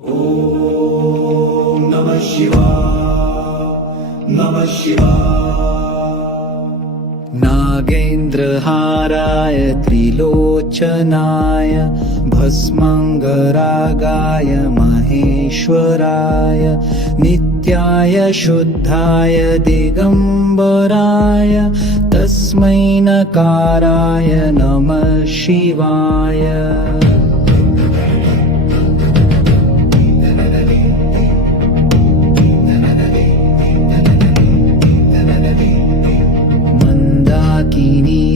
ॐ नमः शिवाय नमः शिवाय। नागेन्द्रहाराय त्रिलोचनाय भस्मङ्गरागाय महेश्वराय नित्याय शुद्धाय दिगम्बराय तस्मै नकाराय नमः शिवाय।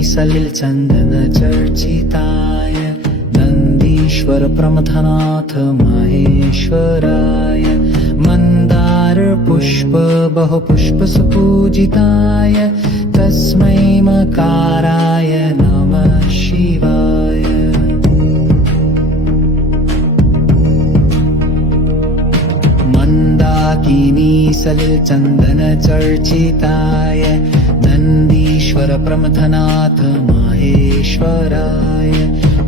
सलिल चंदन चर्चिताय नंदीश्वर प्रमथनाथ महेश्वराय मंदार पुष्प बहुपुष्प सुपूजिताय तस्मै मकाराय नमः शिवाय। मंदाकिनी सलिल चंदन चर्चिताय नंदीश्वर प्रमथनाथ महेश्वराय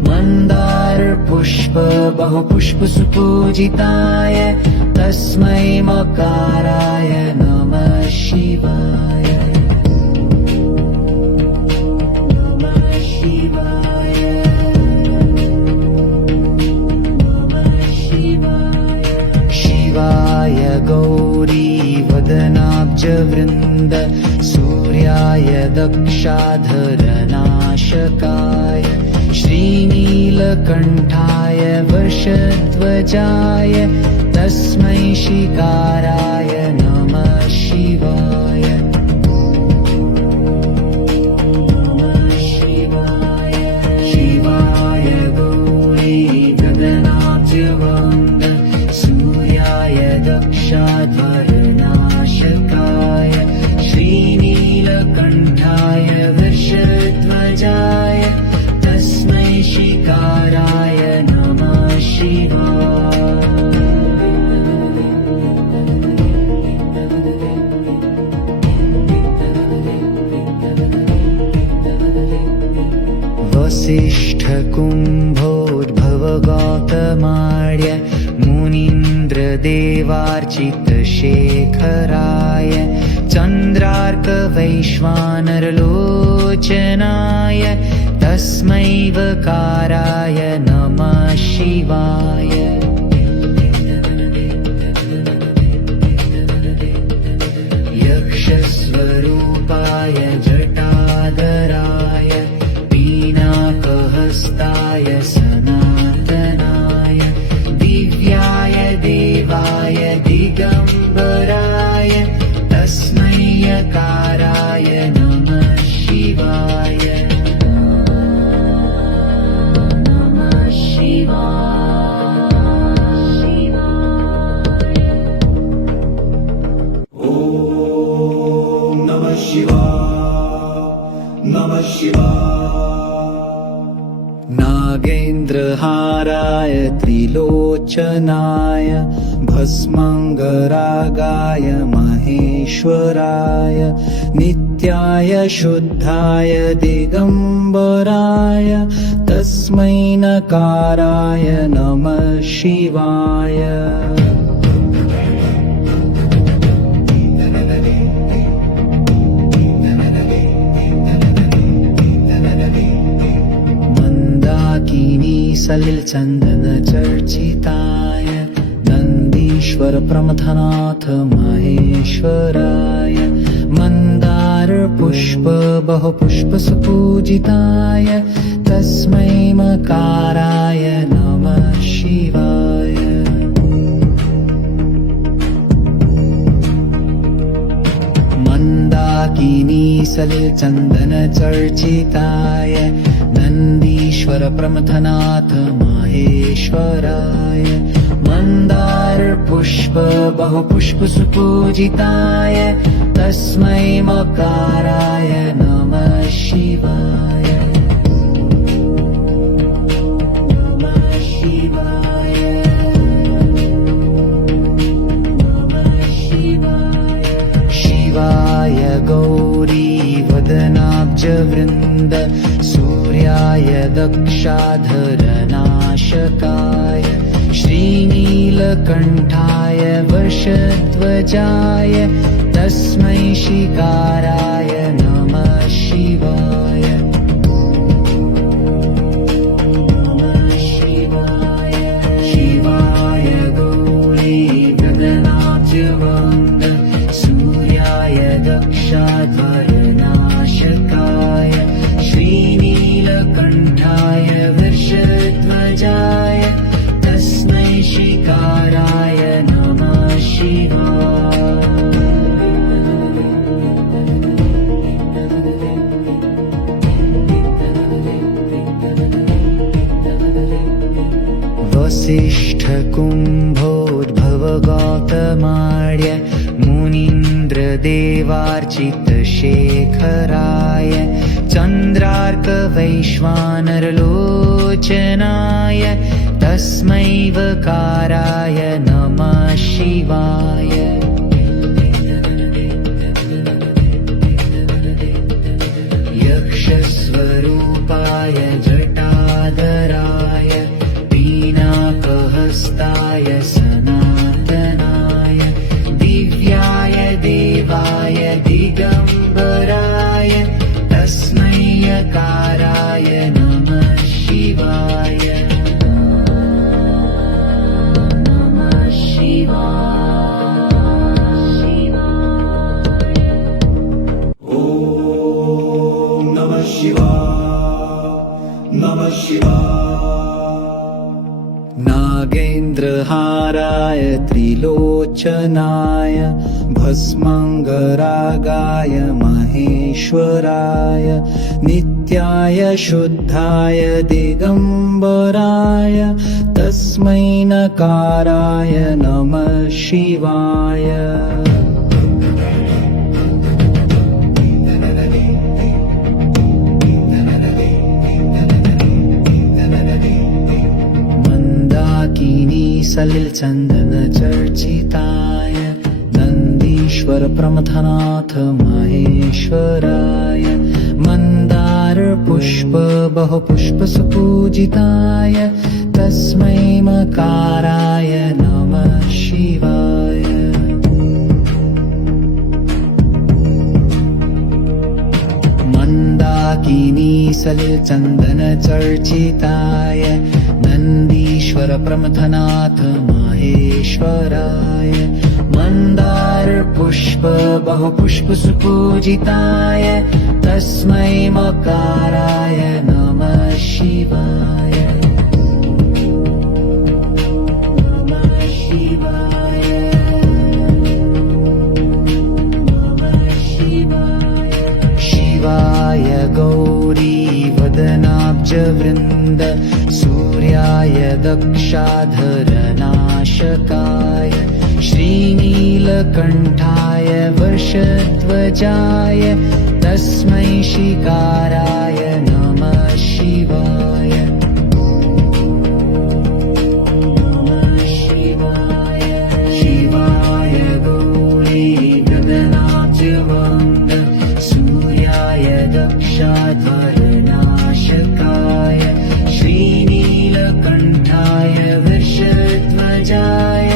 मंदार पुष्प बहुपुष्प सुपूजिताय तस्मै मकाराय नमः शिवाय। नमः शिवाय नमः शिवाय। शिवाय गौरी वदनाब्ज वृन्द सूर्याय दक्षाधरनाशकाय श्रीनीलकण्ठाय वशध्वजाय तस्मै शिकाराय नमः शिवाय। नमः शिवाय। शिवाय गौरी गगनाब्जवृन्द सूर्याय दक्षाधरनाशकाय श्रीनीलकण्ठाय वृषध्वजाय तस्मै शिकाराय नमः शिवाय। वसिष्ठकुम्भोद्भव गौतमार्य मुनीन्द्रदेवार्चितशेखराय चन्द्रार्क वैश्वानरलोचनाय तस्मै वकाराय नमः शिवाय। यक्षस्वरूपाय जटाधराय पीनाकहस्ताय सनातनाय दिव्याय देवाय दिगम्बराय तस्मै यकाराय नमः शिवाय। नमः शिवाय। ॐ नमः शिवाय नमः शिवाय। नागेन्द्रहाराय त्रिलोचनाय भस्मङ्गरागाय महेश्वराय नित्याय शुद्धाय दिगम्बराय तस्मै नकाराय नमः शिवाय। मंदाकिनी सलिल चंदन चर्चिताय नंदीश्वर प्रमथनाथ महेश्वराय मंदार पुष्प बहुपुष्प सुपूजिताय तस्मै मकाराय नमः शिवाय। मंदाकिनी सलिल चंदन चर्चिताय नंदीश्वर प्रमथनाथ महेश्वराय मंदार पुष्प बहुपुष्प सुपूजिताय तस्मै मकाराय नमः शिवाय। नमः शिवाय नमः शिवाय। शिवाय गौरी वदनाब्ज वृन्द सूर्याय दक्षाधरनाशकाय श्रीनील श्रीनीलकण्ठाय वृषध्वजाय तस्मै शिकाराय नमः शिवाय शिवाय गौरी गगनाब्जवन्द सूर्याय दक्षाध्वरनाशकाय श्रीनीलकण्ठाय वृषध्वजाय तस्मै शिकाराय नमः शिवाय वसिष्ठकुम्भोद्भवगौतमार्य मुनीन्द्रदेवार्चितशेखराय चन्द्रार्कवैश्वानरलोचनाय तस्मै वकाराय नमः शिवाय यक्षस्वरूपाय जटाधराय पीनाकहस्ताय सनातनाय दिव्याय देवाय दिगम्बराय तस्मै यकाराय नमः शिवाय नमः शिवाय ॐ नमः शिवाय नमः शिवाय नागेन्द्रहाराय त्रिलोचनाय भस्मङ्गरागाय महेश्वराय नित्याय शुद्धाय दिगम्बराय तस्मै नकाराय नमः शिवाय सलिलचन्दनचर्चिताय नन्दीश्वर प्रमथनाथ महेश्वराय मन्दारपुष्प बहुपुष्पसुपूजिताय तस्मै मकाराय नमः शिवाय मन्दाकिनी सलिलचन्दनचर्चिताय नन्दीश्वर प्रमथनाथ महेश्वराय मन्दारपुष्प बहुपुष्पसुपूजिताय तस्मै मकाराय नमः शिवाय नमः शिवाय नमः शिवाय शिवाय गौरी वदनाब्जवृन्द सूर्याय दक्षाधरनाशकाय श्रीनीलकण्ठाय वृषध्वजाय तस्मै शिकाराय नमः शिवाय नमः शिवाय शिवाय गौरी गगनाब्जवन्द सूर्याय दक्षाध्वरनाशकाय श्रीनीलकण्ठाय वृषध्वजाय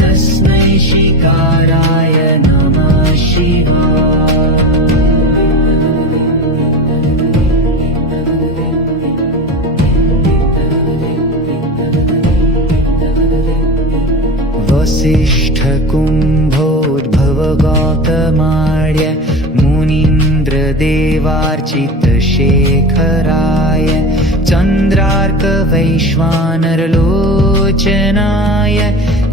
तस्मै शिकाराय नमः शिवाय वसिष्ठकुम्भोद्भवगौतमार्य मुनीन्द्रदेवार्चितशेखराय चन्द्रार्कवैश्वानरलोचनाय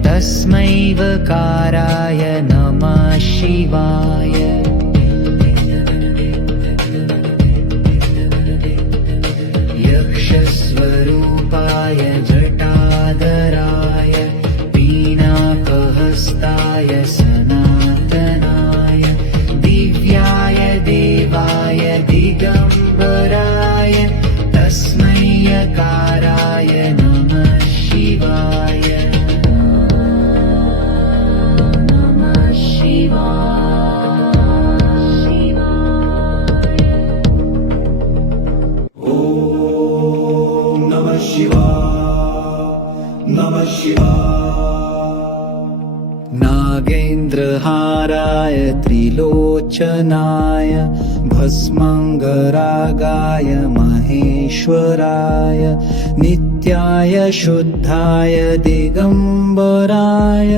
तस्मै वकाराय नमः शिवाय यक्षस्वरूपाय जटाधराय पीनाकहस्ताय सनातनाय दिव्याय देवाय दिगम्बराय तस्मै यकाराय नमः शिवाय नमः शिवाय ॐ नमः शिवाय नमः शिवाय नागेन्द्रहाराय त्रिलोचनाय भस्मङ्गरागाय महेश्वराय नित्याय शुद्धाय दिगम्बराय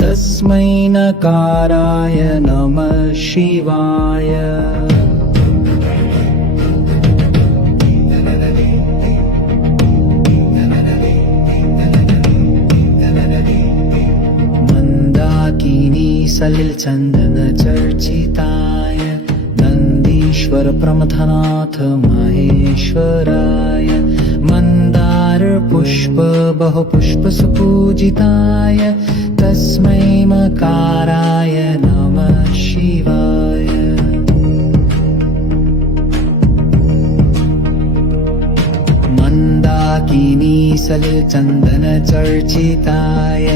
तस्मै नकाराय नमः शिवाय सलिल चंदन चर्चिताय नंदीश्वर प्रमथनाथ महेश्वराय मंदार पुष्प बहुपुष्प सुपूजिताय तस्मै मकाराय नमः शिवाय मंदाकिनी सलिल चंदन चर्चिताय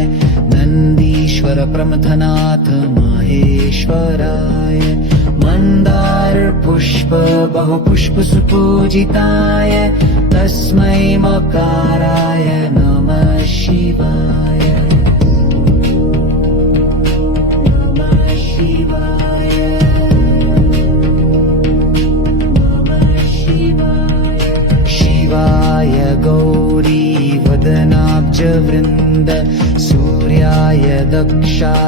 नंदीश्वर प्रमथनाथ माहेश्वराय मंदार पुष्प बहुपुष्प सुपूजिताय तस्मै मकाराय नमः शिवाय नमः शिवाय नमः शिवाय शिवाय गौरी वदनाब्जवृन्द सूर्याय दक्षाधरनाशकाय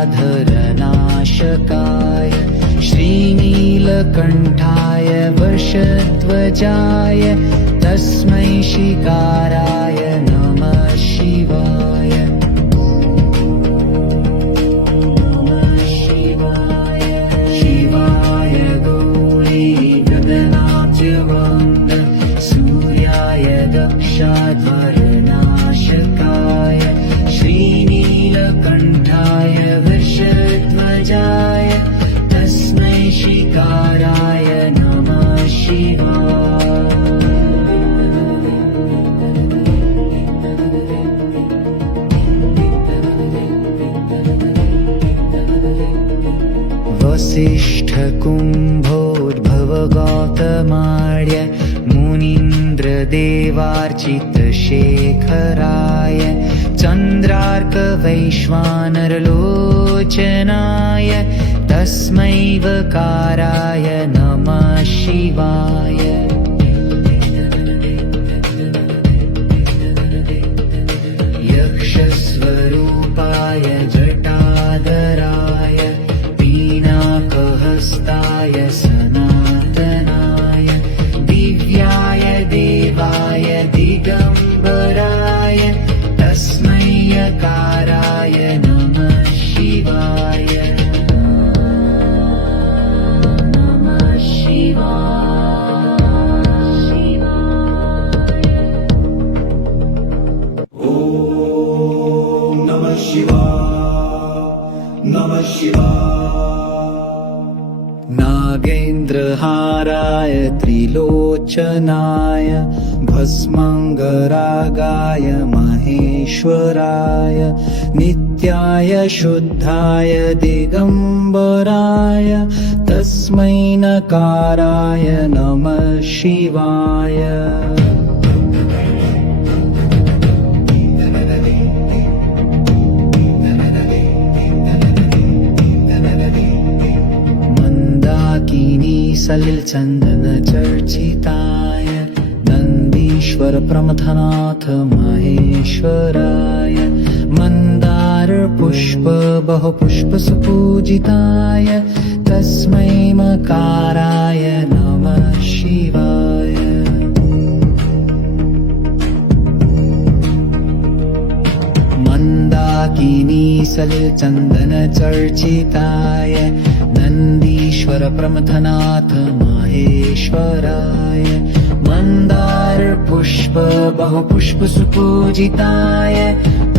श्रीनीलकण्ठाय वशध्वजाय तस्मै शिकाराय नमः शिवाय नमः शिवाय शिवाय गौरी गगनाब्जवृन्द सूर्याय दक्षाधरनाशकाय श्रीनीलकण्ठाय वृषध्वजाय तस्मै शिकाराय नमः शिवाय वसिष्ठ कुम्भोद्भव गौतमार्य मुनीन्द्र देवार्चित शेखराय चन्द्रार्क वैश्वानरलोचनाय तस्मै वकाराय नमः शिवाय यक्षस्वरूपाय जटाधराय पीनाकहस्ताय सनातनाय दिव्याय देवाय दिगम्बराय तस्मै यकाराय नमः शिवाय नमः शिवाय ॐ नमः शिवाय नमः शिवाय नागेन्द्रहाराय त्रिलोचनाय भस्मङ्गरागाय महेश्वराय नित्याय शुद्धाय दिगम्बराय तस्मै नकाराय नमः शिवाय सलिल चंदन चर्चिताय नंदीश्वर प्रमथनाथ महेश्वराय मंदार पुष्प बहुपुष्प सुपूजिताय तस्मै मकाराय नमः शिवाय मंदाकिनी सलिल चंदन चर्चिताय नंदीश्वर प्रमथनाथ माहेश्वराय मंदार पुष्प बहुपुष्प सुपूजिताय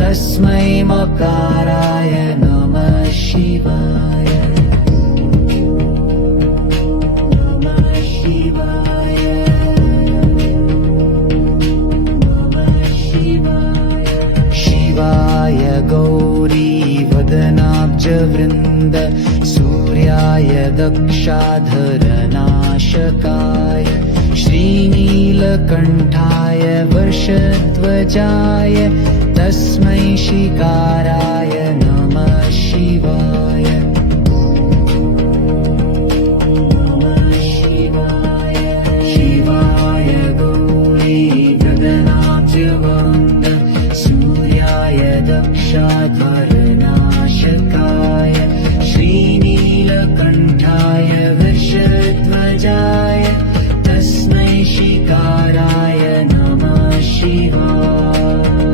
तस्मै मकाराय नमः शिवाय नमः शिवाय नमः शिवाय शिवाय गौरी वदनाब्जवृन्द सूर्याय दक्षाधरनाशकाय श्रीनीलकण्ठाय वशध्वजाय तस्मै शिकाराय नमः शिवाय शिवाय गौरी गगनाब्जवन्द सूर्याय दक्षाध्वरनाशकाय श्रीनीलकण्ठाय वृषध्वजाय तस्मै शिकाराय नमः शिवाय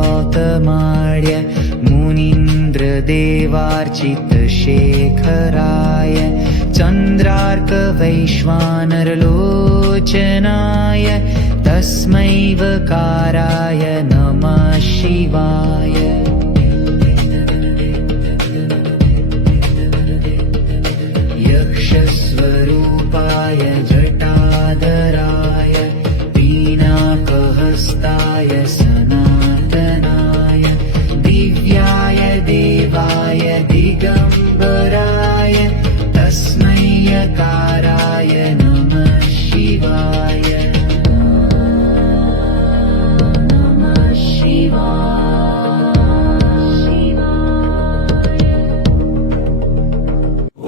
वसिष्ठकुम्भोद्भवगौतमार्य मुनीन्द्रदेवार्चितशेखराय चन्द्रार्कवैश्वानरलोचनाय तस्मै वकाराय नमः शिवाय यक्षस्वरूपाय जटाधराय पिनाकहस्ताय सनातनाय दिव्याय देवाय दिगम्बराय तस्मै यकाराय नमः शिवाय नमः शिवाय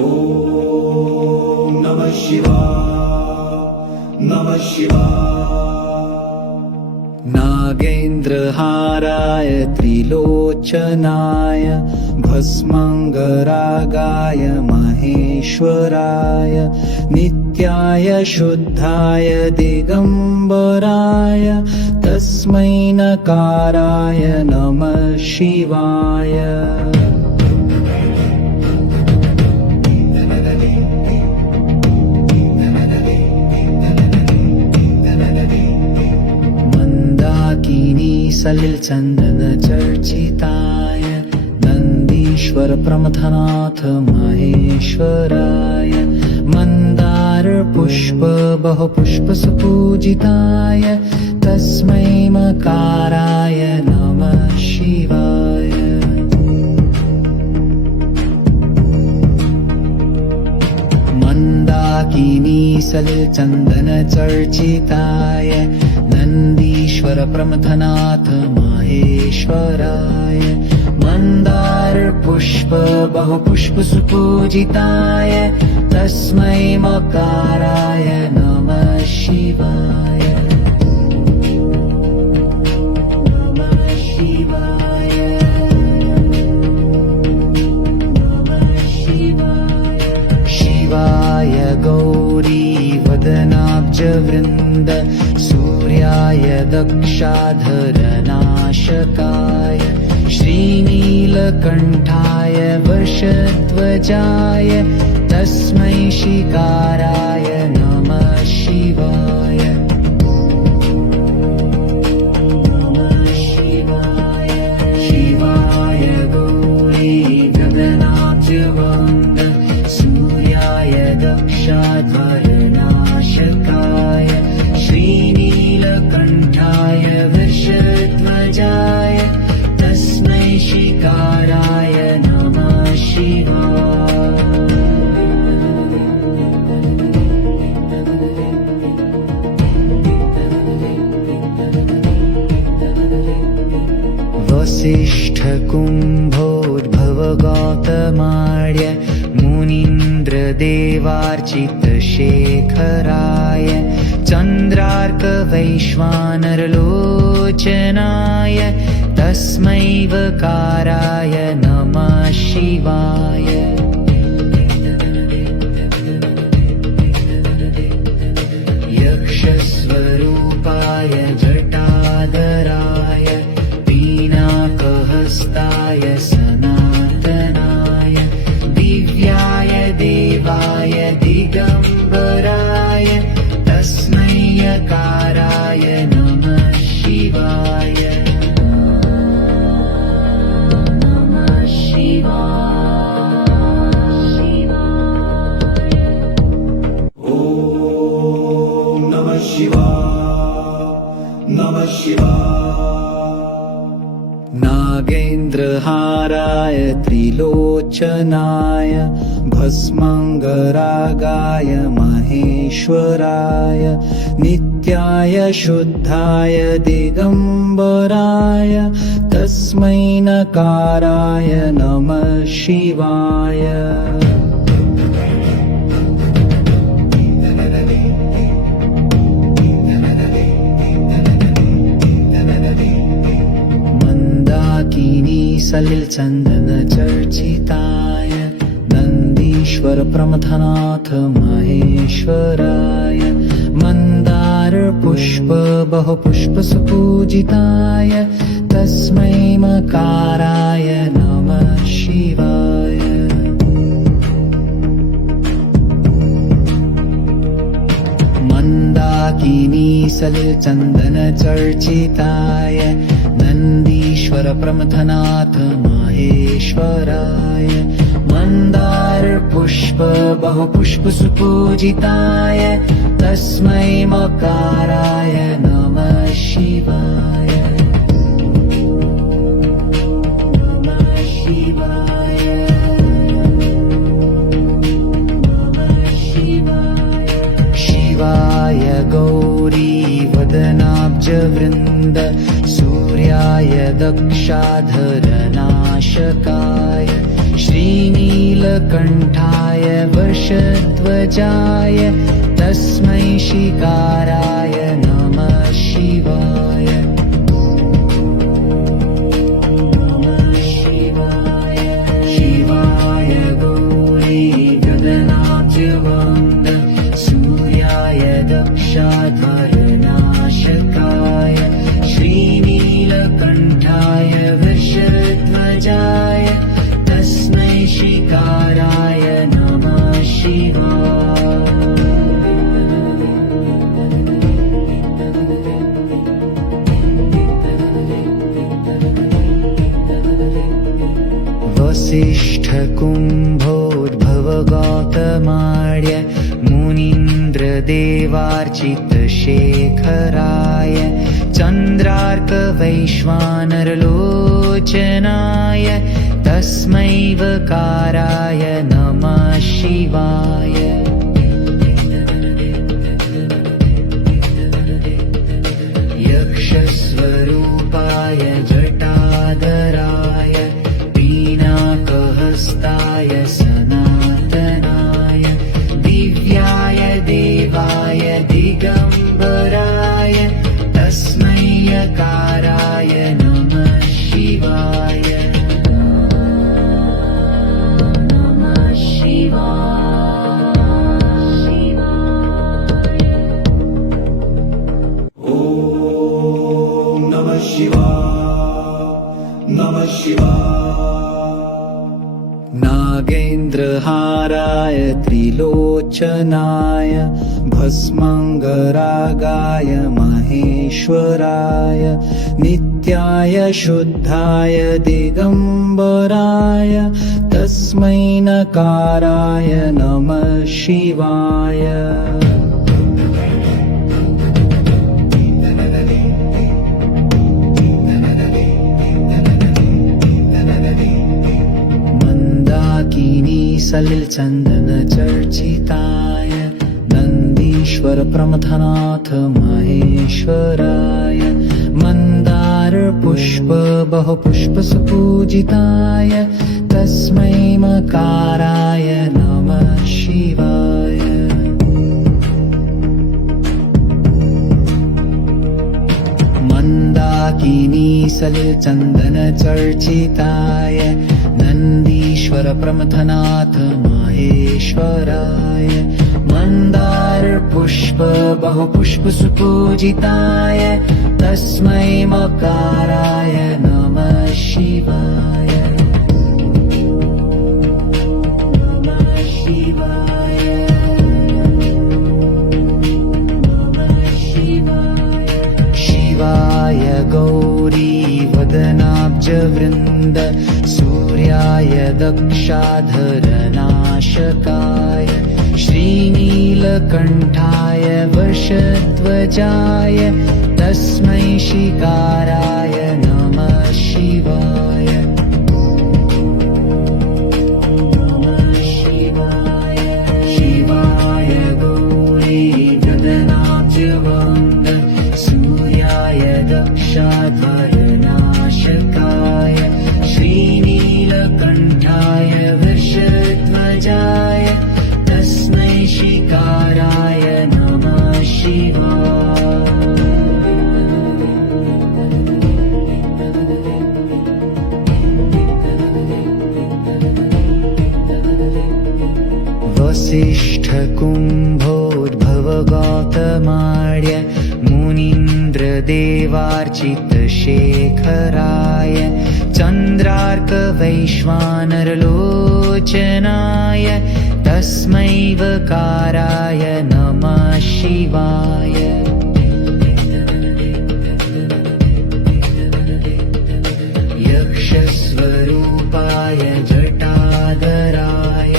ॐ नमः शिवाय नमः शिवाय नागेन्द्रहाराय त्रिलोचनाय भस्माङ्गरागाय महेश्वराय नित्याय शुद्धाय दिगम्बराय तस्मै नकाराय नमः शिवाय सलिलचन्दनचर्चिताय नन्दीश्वर प्रमथनाथ महेश्वराय मन्दारपुष्प बहुपुष्पसुपूजिताय तस्मै मकाराय नमः शिवाय मन्दाकिनी सलिलचन्दनचर्चिताय नन्दीश्वर प्रमथनाथ माहेश्वराय मन्दारपुष्प बहुपुष्पसुपूजिताय तस्मै मकाराय नमः शिवाय नमः शिवाय नमः शिवाय शिवाय गौरी वदनाब्जवृन्द सूर्याय दक्षाधरनाशकाय श्रीनीलकण्ठाय वृषध्वजाय तस्मै शिकाराय नमः शिवाय नमः शिवाय शिवाय गौरी गगनाब्जवन्द सूर्याय दक्षाध्वरनाशकाय श्रीनीलकण्ठाय वृषध्वजाय तस्मै शिकाराय नमः शिवाय वसिष्ठकुम्भोद्भवगौतमार्य मुनीन्द्रदेवार्चितशेखराय चन्द्रार्कवैश्वानरलोचनाय तस्मै वकाराय नमः शिवाय यक्षस्वरूपाय जटाधराय पिनाकहस्ताय सनातनाय दिव्याय देवाय दिगम्बराय तस्मै यकाराय नमः शिवाय नमः शिवाय ॐ नमः शिवाय नमः शिवाय नागेन्द्रहाराय काराय त्रिलोचनाय भस्मङ्गरागाय महेश्वराय नित्याय शुद्धाय दिगम्बराय तस्मै नकाराय नमः शिवाय। सलिल चंदन चर्चिताय नंदीश्वर प्रमथनाथ महेश्वराय मंदार पुष्प बहुपुष्प सुपूजिताय तस्मै मकाराय नमः शिवाय। मंदाकिनी सलिल चंदन चर्चिताय नंदीश्वर प्रमथनाथ महेश्वराय मंदार पुष्प बहुपुष्प सुपूजिताय तस्मै मकाराय नमः शिवाय। नमः शिवाय नमः शिवाय। शिवाय गौरी वदनाब्जवृन्द सूर्याय दक्षाधरनाशकाय श्रीनीलकण्ठाय वशध्वजाय तस्मै शिकाराय नमः शिवाय। नमः शिवाय। शिवाय गौरी गगनाब्जवृन्द सूर्याय दक्षाधरनाशकाय श्रीनीलकण्ठाय वृषध्वजाय तस्मै शिकाराय नमः शिवाय। वसिष्ठ कुम्भोद्भव गौतमार्य मुनीन्द्र देवार्चित शेखराय चन्द्रार्क वैश्वानरलोचनाय तस्मै वकाराय नमः शिवाय। यक्षस्वरूपाय जटाधराय पीनाकहस्ताय सनातनाय दिव्याय देवाय दिगम्बराय तस्मै यकाराय नमः शिवाय। नमः शिवाय। ॐ नमः शिवाय नमः शिवाय। नागेन्द्रहाराय त्रिलोचनाय भस्मङ्गरागाय महेश्वराय नित्याय शुद्धाय दिगम्बराय तस्मै नकाराय नमः शिवाय। सलिल चंदन चर्चिताय नंदीश्वर प्रमथनाथ महेश्वराय मंदार पुष्प बहुपुष्प सुपूजिताय तस्मै मकाराय नमः शिवाय। मंदाकिनी सलिल चंदन चर्चिताय नंदीश्वर प्रमथनाथ महेश्वराय मंदार पुष्प बहुपुष्प सुपूजिताय तस्मै मकाराय नमः शिवाय। नमः शिवाय। नमः शिवाय। शिवाय गौरी वदनाब्जवृन्द सूर्याय दक्षाधरनाशकाय श्रीनीलकण्ठाय वशध्वजाय तस्मै शिकाराय नमः शिवाय। वसिष्ठ कुम्भोद्भव गौतमार्य मुनीन्द्र देवार्चित शेखराय चन्द्रार्क वैश्वानरलोचनाय तस्मै वकाराय नमः शिवाय यक्षस्वरूपाय जटाधराय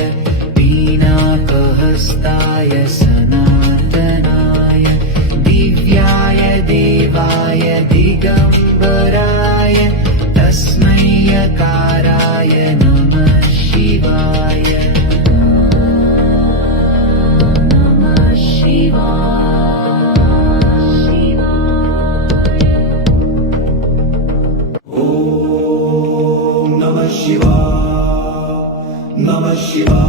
पीनाकहस्ताय सनातनाय दिव्याय देवाय दिगम्बराय तस्मै यकाराय नमः शिवाय नमः शिवाय ॐ नमः शिवाय नमः शिवाय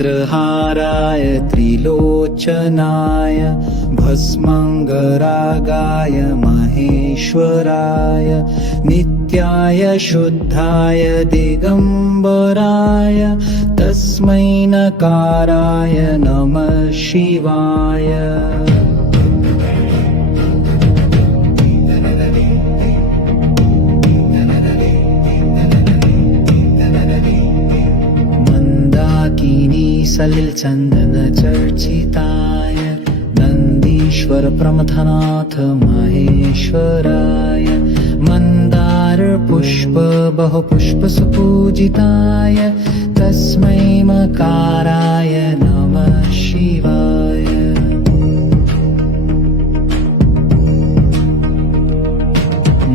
नागेन्द्रहाराय त्रिलोचनाय भस्मङ्गरागाय महेश्वराय नित्याय शुद्धाय दिगम्बराय तस्मै नकाराय नमः शिवाय सलिलचन्दन चर्चिताय नन्दीश्वर प्रमथनाथ महेश्वराय मन्दार पुष्प बहुपुष्प सुपूजिताय तस्मै मकाराय नमः शिवाय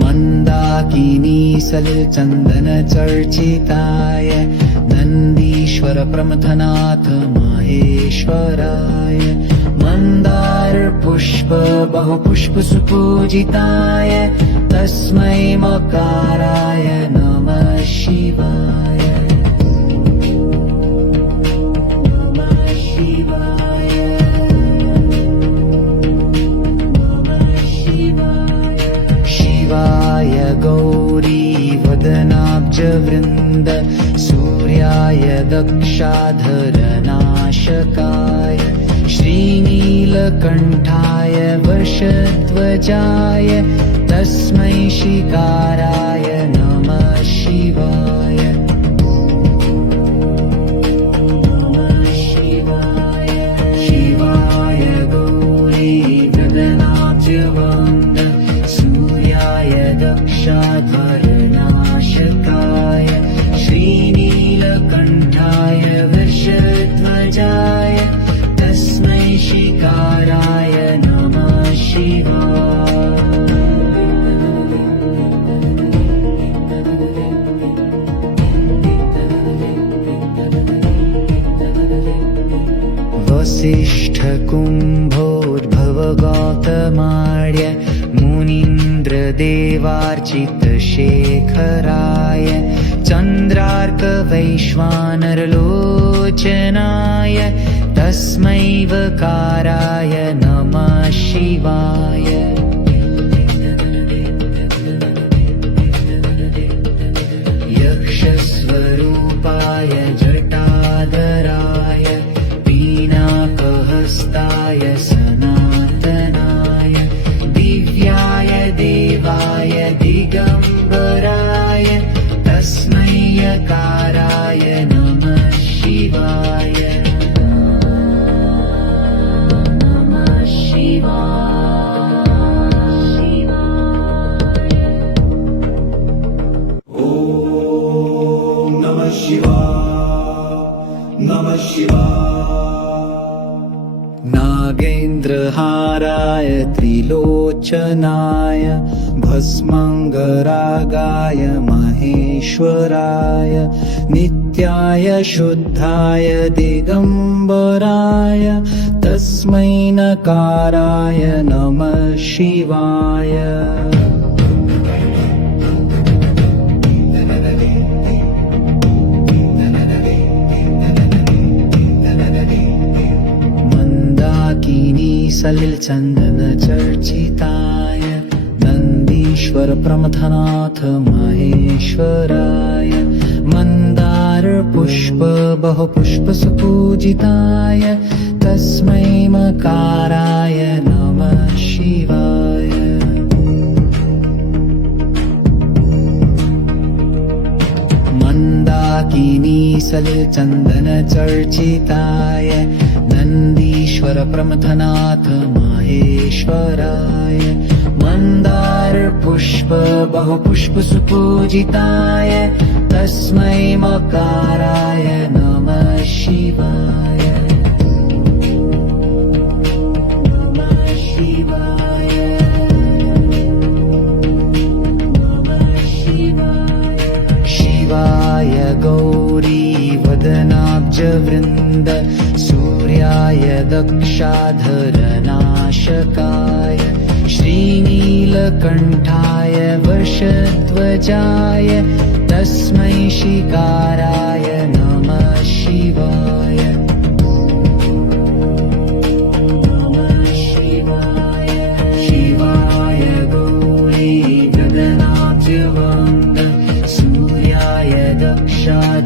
मन्दाकिनी सलिलचन्दन चर्चिताय नन्दीश्वर प्रमथनाथ महेश्वराय मन्दार पुष्प बहुपुष्प सुपूजिताय तस्मै मकाराय नमः शिवाय नमः शिवाय नमः शिवाय शिवाय गौरी वदनाब्जवृन्द सूर्याय दक्षाधरनाशकाय श्रीनीलकण्ठाय वशध्वजाय तस्मै शिकाराय नमः शिवाय नमः शिवाय शिवाय गौरी वदनाब्जवृन्द सूर्याय दक्षाधरनाशकाय श्रीनीलकण्ठाय वृषध्वजाय तस्मै शिकाराय नमः शिवाय वसिष्ठ कुम्भोद्भव गौतमार्य मुनीन्द्र देवार्चित शेखराय चन्द्रार्क वैश्वानरलोचनाय तस्मै वकाराय नमः शिवाय यक्षस्वरूपाय जटाधराय पीनाकहस्ताय सनातनाय दिव्याय देवाय दिगम्बराय तस्मै यकाराय नमः शिवाय नमः शिवाय ॐ नमः शिवाय नमः शिवाय नागेन्द्रहाराय त्रिलोचनाय भस्मङ्गरागाय महेश्वराय नित्याय शुद्धाय दिगम्बराय तस्मै नकाराय नमः शिवाय सलिलचन्दन चर्चिताय नन्दीश्वर प्रमथनाथ महेश्वराय मन्दार पुष्प बहुपुष्पसुपूजिताय तस्मै मकाराय नमः शिवाय मन्दाकिनी सलचन्दनचर्चिताय नन्दीश्वर प्रमथनाथ माहेश्वराय मन्दार पुष्प बहुपुष्पसुपूजिताय तस्मै मकाराय नमः शिवाय नमः शिवाय नमः शिवाय शिवाय गौरी वदनाब्जवृन्द सूर्याय दक्षाधरनाशकाय श्रीनीलकण्ठाय वशध्वजाय तस्मै शिकाराय नमः शिवाय नमः शिवाय शिवाय गौरी गगनाब्जवृन्द सूर्याय दक्षाधरनाशकाय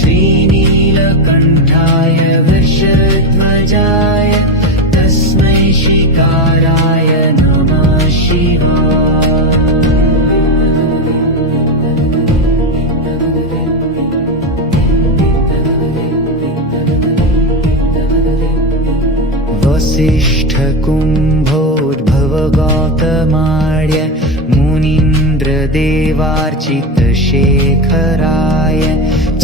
श्रीनीलकण्ठाय वृषध्वजाय तस्मै शिकाराय नमः शिवाय वसिष्ठकुम्भोद्भवगौतमार्य मुनीन्द्रदेवार्चितशेखराय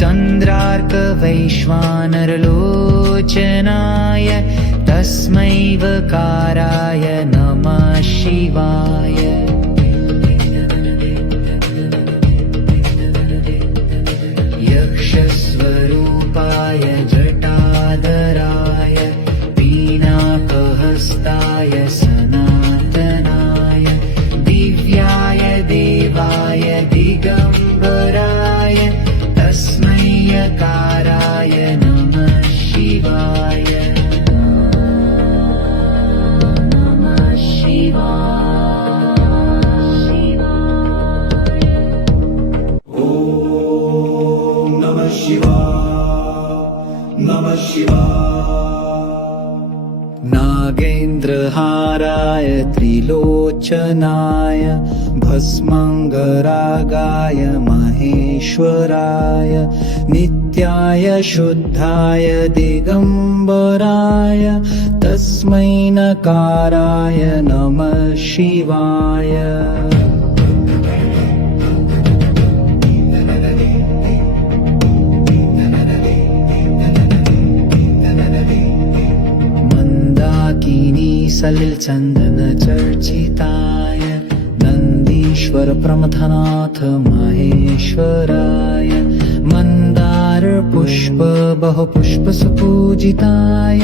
चन्द्रार्कवैश्वानरलोचनाय तस्मै वकाराय नमः शिवाय यक्षस्वरूपाय जटाधराय पीनाकहस्ताय सनातनाय दिव्याय देवाय दिगम्बराय तस्मै यकाराय नमः शिवाय नमः शिवाय ॐ नमः शिवाय नमः शिवाय नागेन्द्रहाराय त्रिलोचनाय भस्मङ्गरागाय महेश्वराय नित्याय शुद्धाय दिगम्बराय तस्मै नकाराय नमः शिवाय मन्दाकिनी सलिलचन्दनचर्चिताय नन्दीश्वर प्रमथनाथ महेश्वराय मन्दार पुष्प बहुपुष्पसुपूजिताय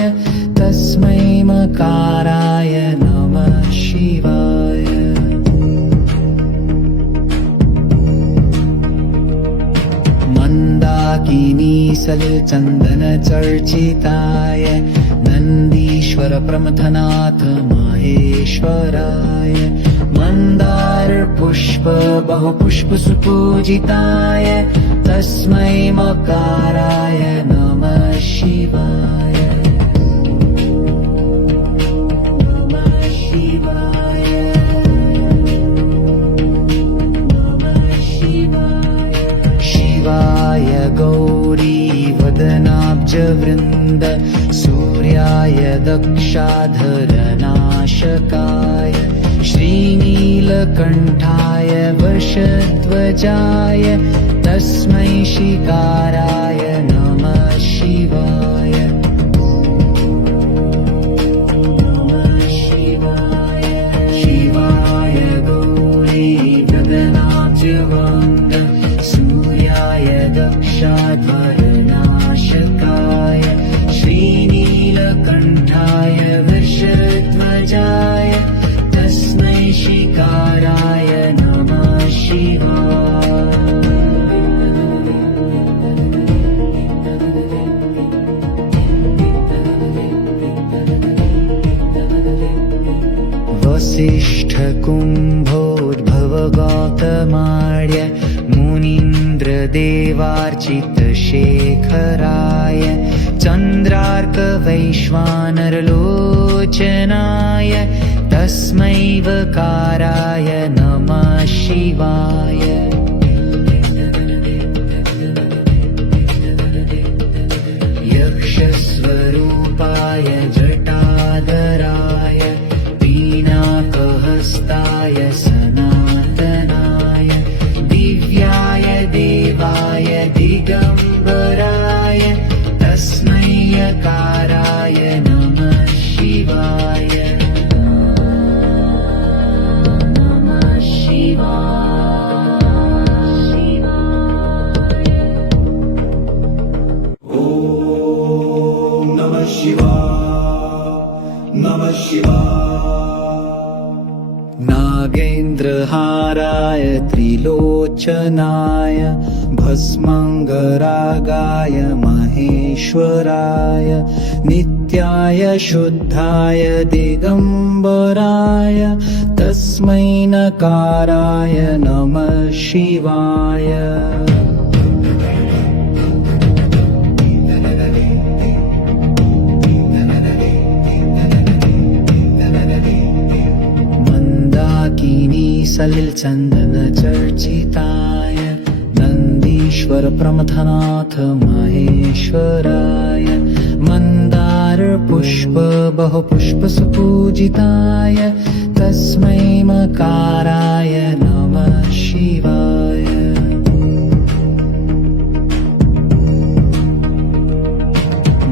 तस्मै मकाराय नमः शिवाय मन्दाकिनी सलिलचन्दनचर्चिताय नन्दीश्वर प्रमथनाथ माहेश्वराय मन्दार पुष्प बहुपुष्पसुपूजिताय तस्मै मकाराय नमः शिवाय नमः शिवाय नमः शिवाय शिवाय गौरी वदनाब्जवृन्द सूर्याय दक्षाधरनाशकाय श्रीनीलकण्ठाय वशध्वजाय तस्मै शिकाराय नमः शिवाय नमः शिवाय शिवाय गौरी गगनाब्जवृन्द सूर्याय दक्षाधरनाशकाय श्रीनीलकण्ठाय वृषध्वजाय तस्मै शिकाराय नमः शिवाय वसिष्ठकुम्भोद्भवगौतमार्य मुनीन्द्रदेवार्चितशेखराय चन्द्रार्कवैश्वानरलोचनाय तस्मै वकाराय नमः शिवाय यक्षस्वरूपाय जटाधराय पीनाकहस्ताय सनातनाय दिव्याय देवाय दिगम्बराय तस्मै यकाराय नमः शिवाय नमः शिवाय ॐ नमः शिवाय नमः शिवाय नागेन्द्रहाराय त्रिलोचनाय भस्मङ्गरागाय महेश्वराय नित्याय शुद्धाय दिगम्बराय तस्मै नकाराय नमः शिवाय सलिलचन्दनचर्चिताय नन्दीश्वर प्रमथनाथ महेश्वराय मन्दारपुष्प बहुपुष्पसुपूजिताय तस्मै मकाराय नमः शिवाय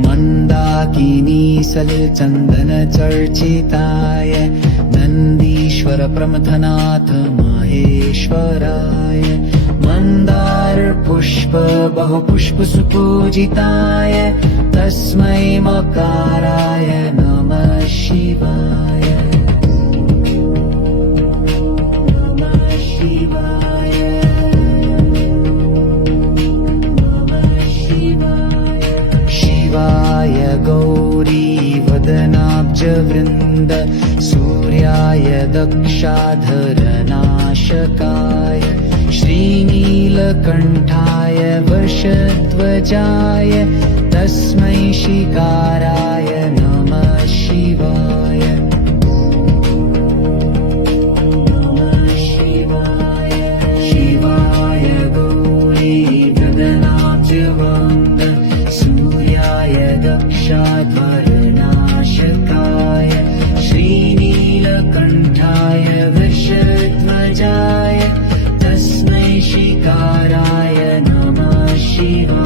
मन्दाकिनी सलिलचन्दनचर्चिताय नन्दीश्वर प्रमथनाथ महेश्वराय मन्दारपुष्प बहुपुष्पसुपूजिताय तस्मै मकाराय नमः शिवाय नमः शिवाय नमः शिवाय शिवाय गौरी वदनाब्जवृन्द सूर्याय दक्षाधरनाशकाय श्रीनीलकण्ठाय वशध्वजाय तस्मै शिकाराय नमः शिवाय नमः शिवाय शिवाय गौरी वदनाब्जवृन्द सूर्याय दक्षाधरनाशकाय श्रीनीलकण्ठाय वृषध्वजाय तस्मै शिकाराय नमः शिवाय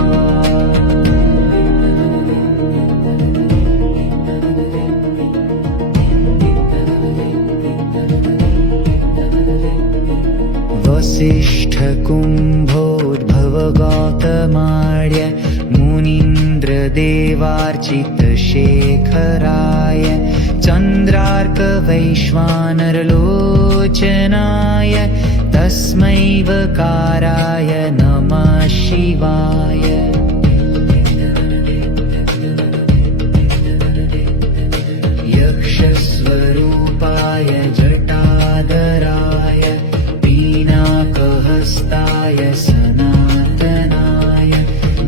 वसिष्ठकुम्भोद्भवगौतमार्य मुनीन्द्रदेवार्चितशेखराय चन्द्रार्कवैश्वानरलोचनाय तस्मै वकाराय नमः शिवाय यक्षस्वरूपाय जटाधराय पीनाकहस्ताय सनातनाय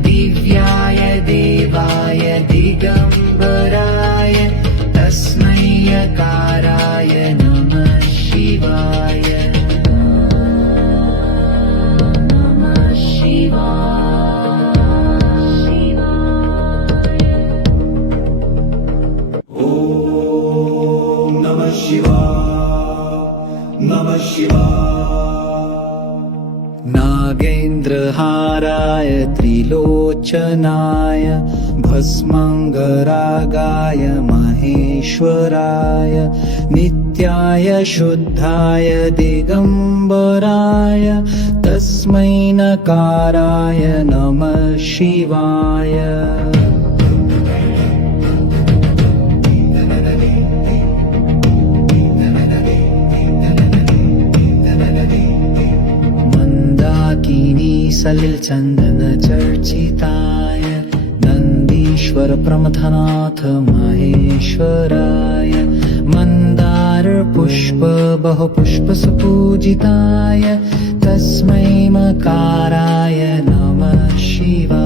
दिव्याय देवाय दिगम्बराय तस्मै यकाराय नमः शिवाय नमः शिवाय ॐ नमः शिवाय नमः शिवाय नागेन्द्रहाराय त्रिलोचनाय भस्मङ्गरागाय महेश्वराय नित्याय शुद्धाय दिगम्बराय तस्मै नकाराय नमः शिवाय सलिलचन्दनचर्चिताय नन्दीश्वर प्रमथनाथ महेश्वराय मन्दारपुष्प बहुपुष्पसुपूजिताय तस्मै मकाराय नमः शिवाय